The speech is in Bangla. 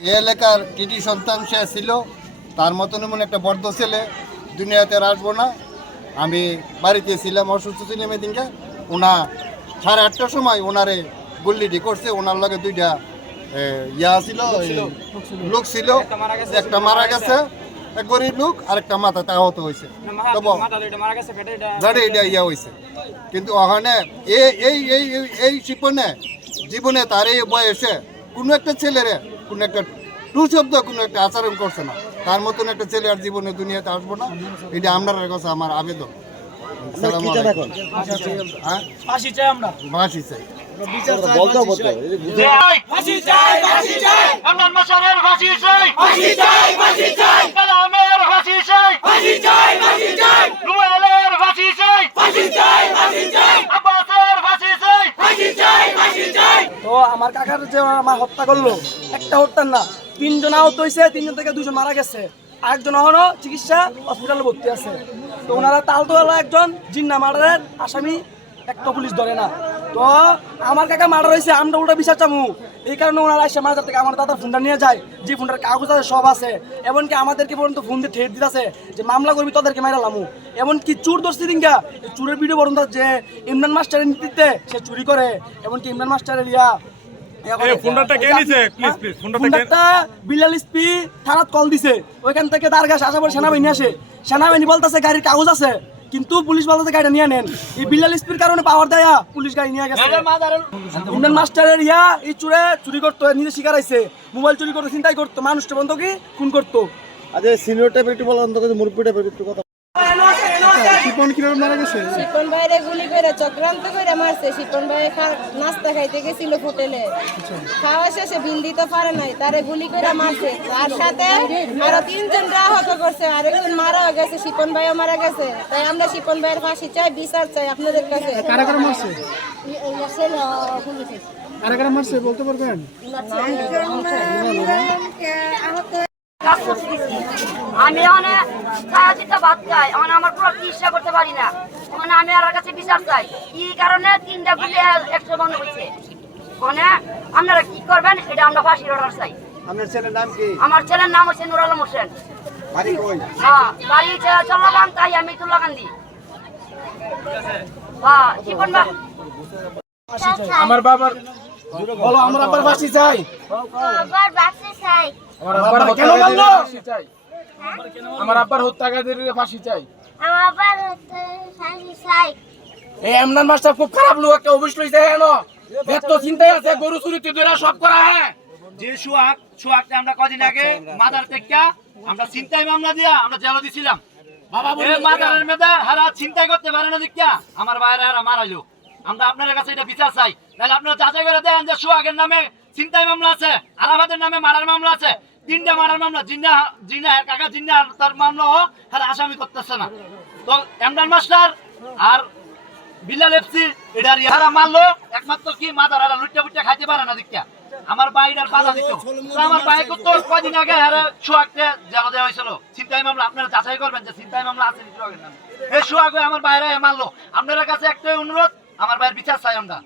এই এলাকার কৃতি সন্তান সে ছিল, তার মতন এমন একটা বদ্ধ ছেলে দুনিয়াতে আর আসবো না। আমি বাড়িতে ছিলাম, অসুস্থ ছিলাম এদিনকে। ওনা 8:30টার সময় ওনারে গুল্লিটি করছে। ওনার লগে দুইটা ছিল, লোক ছিল, একটা মারা গেছে, এক গরিব লোক, আরেকটা মাথাতে আহত হয়েছে। ইয়া হয়েছে, কিন্তু ওখানে এই শিপনে জীবনে তার এই বয়সে কোনো একটা ছেলেরে কোনো একটা টু শব্দ কোনো একটা আচরণ করছে না। তার মতন একটা ছেলে আর জীবনে দুনিয়াতে আসবো না। এটা আপনার কাছে আমার আবেদন। ফাঁসি চাই। তো আমার কাকার যে আমার হত্যা করলো, একটা হত্যার না, 3 জন আহত হয়েছে, 3 জন থেকে 2 জন মারা গেছে, আরেকজন এখনো চিকিৎসা হসপিটালে ভর্তি আছে। তো ওনারা তালতোয়ালা একজন জিন্না মার্ডারের আসামি, একটা পুলিশ ধরে না। তো আমার কাকা মার্ডার হয়েছে, আমরা উল্টা বিচার চামু। এই কারণে ওনারা এসে মাঝে থেকে আমার দাদার ফোনটা নিয়ে যায়, যে ফোনটার কাগজ আছে সব আছে। এমনকি আমাদেরকে পর্যন্ত ফোন দিয়ে ঠেট দিতেছে যে মামলা করবি, তোদেরকে মাইরালামু। এমনকি চুর ধরছি দিনকা, চুরের ভিডিও পর্যন্ত যে ইমরান মাস্টারের নেতৃত্বে সে চুরি করে। এমনকি ইমরান মাস্টারের বিলাল এসপি থানাত কল দিছে, ওইখান থেকে দারগাছ আসার পর সেনাবাহিনী আসে। সেনাবাহিনী বলতেছে গাড়ির কাগজ আছে, কিন্তু পুলিশ বলতেছে গাড়িটা নিয়ে নেন। এই বিলাল এসপির কারণে পাওয়ার দেয়া পুলিশ গাড়ি নিয়ে গেছে। ইমরান মাস্টারের এই চুরি করতো, নিজে শিকার আইছে, মোবাইল চুরি করতো, চিন্তাই করতো, মানুষটা বন্ধ কি খুন করতো। আচ্ছা, সিনিয়র টাইপের একটু বলো, অন্তত মুরব্বী টাইপের একটু কথা। শিপন কিভাবে মারা গেছে? শিপন ভাইরে গুলি করে চক্রান্ত করে মারছে। শিপন ভাই নাস্তা খাইতে গেছিল হোটেলে, খাওয়া শেষে বিল দিতে পারে নাই, তারে গুলি করে মারছে। তার সাথে আরো 3 জন আহত করছে, আরেকজন মারা গেছে, শিপন ভাইও মারা গেছে। তাই আমরা শিপন ভাইয়ের ফাঁসি চাই, বিচার চাই আপনাদের কাছে। কারা কারা মারছে? কারা কারা মারছে বলতে পারবেন? আমি অনেক ভাত খাই, আমার পুরো চিকিৎসা করতে পারি না। আমি আর কাছে বিচার চাই, কি কারণে 3টা গুলি 100 বন্ধ হয়েছে। আপনারা কি করবেন, এটা আমরা ফাঁসির অর্ডার চাই। আপনার ছেলের নাম কি? আমার ছেলের নাম হচ্ছে নুর আলম হোসেন। বাড়ি কই? হ্যাঁ, বাড়ি চল্লাবান, তাই আমি তুল্লাকান্দি। হ্যাঁ, জীবন বা আমার বাবার বলো, আমার আব্বার ফাঁসি চাই। আমার আব্বার হত্যাকারীদের ফাঁসি চাই। এই ইমরান মাস্টার খুব খারাপ লোক, একটা অবশ্যই হইছে। এত চিন্তাই আছে, গরু চুরি তুই সব করা। হ্যাঁ, যে সোহাগটা আমরা কদিন আগে মাদার থেকে আমরা চিন্তাই মামলা দিয়া আমরা জেলে দিছিলাম। বাবা বলে মাদারের মেয়েটা হারা চিন্তাই করতে পারে না দেখা আমার বাইরে হারা মারাইলো। আমরা আপনার কাছে এটা বিচার চাই। তাহলে আপনারা যাচাই করে দেন যে সোহাগের নামে চিন্তাই মামলা আছে, আর আমাদের নামে মারার মামলা আছে। 3টা মারার মামলা, জিন্না কাকা জিন্না তার মামলা আর আসামি করতেছে না। তো ইমরান মাস্টার আর বিলাল এফসি এটার ইয়ারা মারলো একমাত্র কি মাদার হারা লুটটা বুটটা খাইতে পারে না দেখা আমার বাইরের বাধা দিত। আমার বাইক তো কদিন আগে হারা সোহাগকে জেলা দেওয়া হয়েছিল চিন্তাই মামলা। আপনারা যাচাই করবেন যে চিন্তাই মামলা আছে সোহাগের নামে। এই সোহাগ আমার বাইরে মারলো। আপনাদের কাছে একটাই অনুরোধ, আমার বাইরের বিচার চাই আমরা।